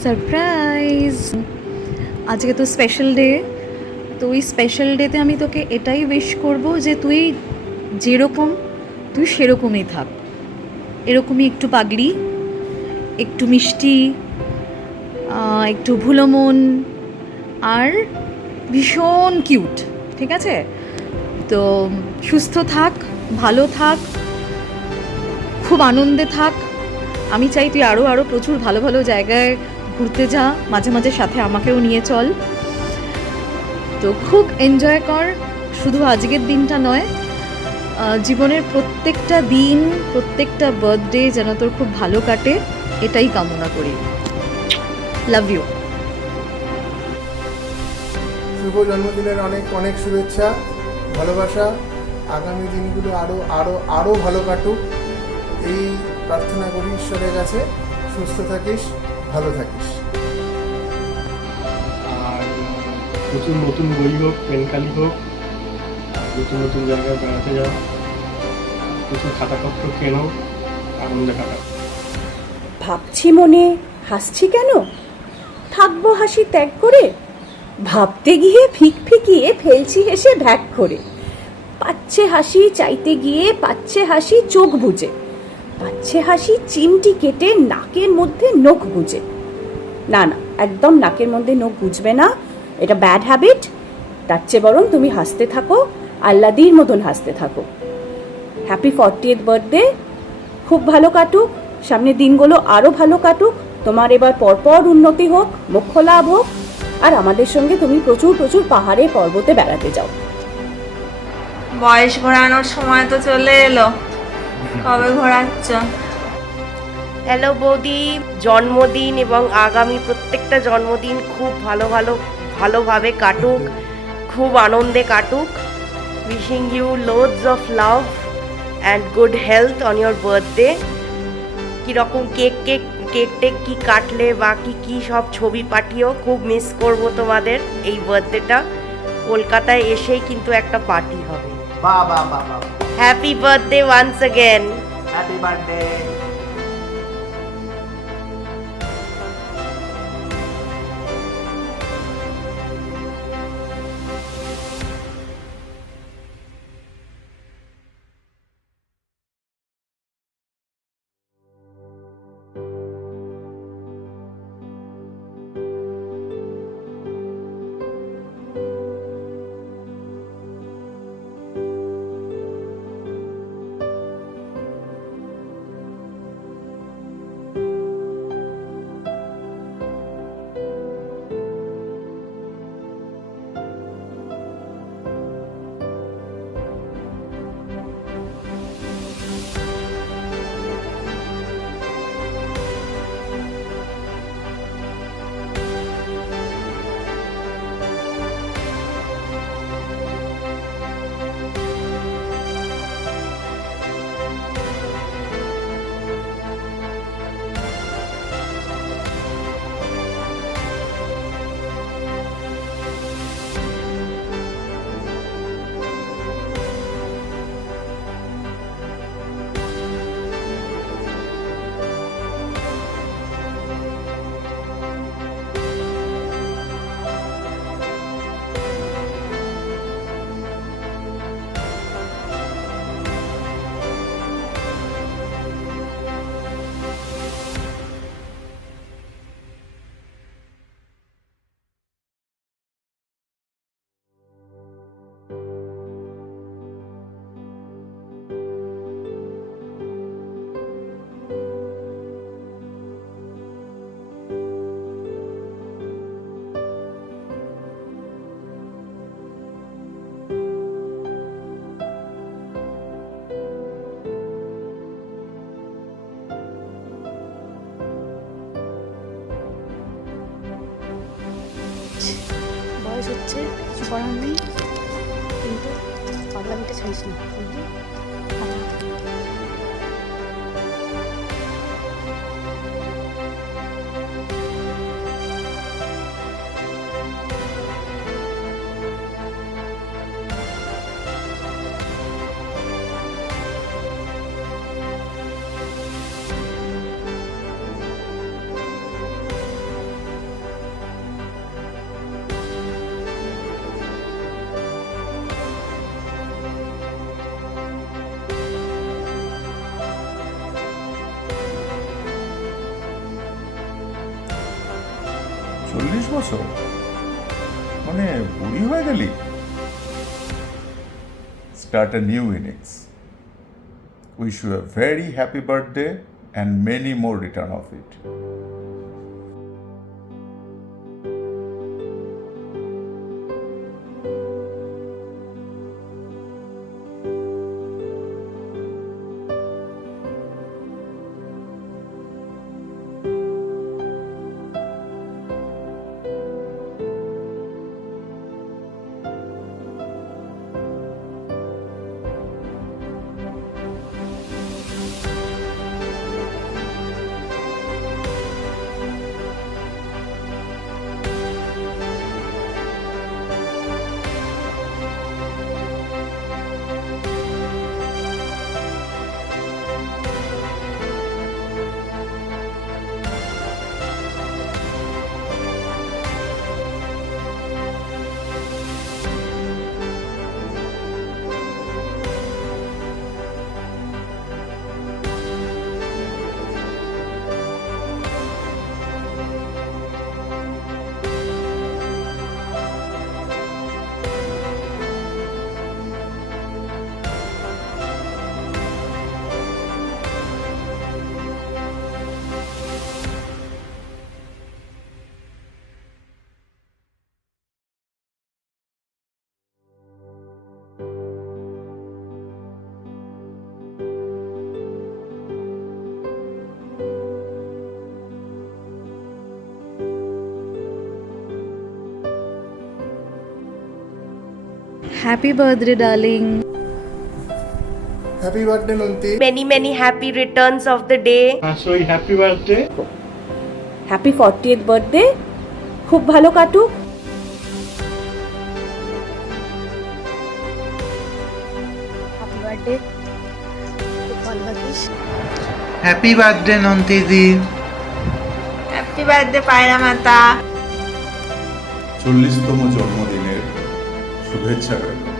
Surprise! আজকে তো special day. তো ওই স্পেশাল ডেতে আমি তোকে এটাই উইশ করব যে তুই যেরকম, তুই সেরকমই থাক। এরকমই একটু পাগলি, একটু মিষ্টি, একটু ভুলো মন, আর ভীষণ কিউট। ঠিক আছে? তো সুস্থ থাক, ভালো থাক, খুব আনন্দে থাক। আমি চাই তুই আরও আরও প্রচুর ভালো ভালো জায়গায় ঘুরতে যা, মাঝে মাঝে সাথে আমাকেও নিয়ে চল। তো খুব এনজয় কর, শুধু আজকের দিনটা নয়, জীবনের প্রত্যেকটা দিন, প্রত্যেকটা বার্থডে যেন তোর খুব ভালো কাটে, এটাই কামনা করি। Love you. শুভ জন্মদিনের অনেক অনেক শুভেচ্ছা, ভালোবাসা। আগামী দিনগুলো আরও আরও আরও ভালো কাটুক, এই প্রার্থনা করি ঈশ্বরের কাছে। সুস্থ থাকিস, ভালো থাকিস। আর প্রচুর নতুন বই হোক, পেনকালি হোক, নতুন নতুন জায়গায় বেড়াতে যাও, প্রচুর খাতাপত্র কেনো, আনন্দে কাটাও। ভাবছি মনে, হাসছি কেন? থাকবো হাসি ত্যাগ করে, ভাবতে গিয়ে ফিকফিকিয়ে ফেলছি হেসে ভ্যাক করে। পাচ্ছে হাসি চাইতে গিয়ে, পাচ্ছে হাসি চোখ বুজে, পাচ্ছে হাসি চিমটি কেটে নাকের মধ্যে নখ গুজে। না না, একদম নাকের মধ্যে নখ গুজবে না, এটা ব্যাড হ্যাবিট। তার চেয়ে বরং তুমি হাসতে থাকো, আল্লাদির মতন হাসতে থাকো। হ্যাপি 40th বার্থডে, খুব ভালো কাটুক, সামনের দিনগুলো আরও ভালো কাটুক, তোমার এবার পরপর উন্নতি হোক, মোক্ষ লাভ হোক, আর আমাদের সঙ্গে তুমি প্রচুর প্রচুর পাহাড়ে পর্বতে বেড়াতে যাও। বয়স ঘোরানোর সময় তো চলে এলো, কবে ঘোরাচ্ছ? হ্যালো বৌদি, জন্মদিন এবং আগামী প্রত্যেকটা জন্মদিন খুব ভালোভাবে কাটুক, খুব আনন্দে কাটুক। Wishing you loads of love and good health on your birthday. কীরকম কেক টেক কী কাটলে বা কী সব ছবি পাঠিও, খুব মিস করব তোমাদের এই বার্থডেটা। কলকাতায় এসেই কিন্তু একটা পার্টি হবে। বাহ বাহ বাহ বাহ, happy birthday once again. Happy birthday. বয়স হচ্ছে, কিছু করার নেই, কিন্তু পাগলামিটা ছাড়িস না। 40 বছর মানে বুড়ি হয়ে গেলি। Start a new innings. Wish you a very happy birthday and many more return of it. Happy birthday darling. Happy birthday Nonti. Many many happy returns of the day. আসলে happy birthday. Happy 40th birthday, খুব ভালো কাটুক। Happy birthday, খুব ভালো থাকিস। Happy birthday নন্তিদি। Happy birthday পায়রা মাতা। 40তম জন্মদিনের শুভেচ্ছা রইল।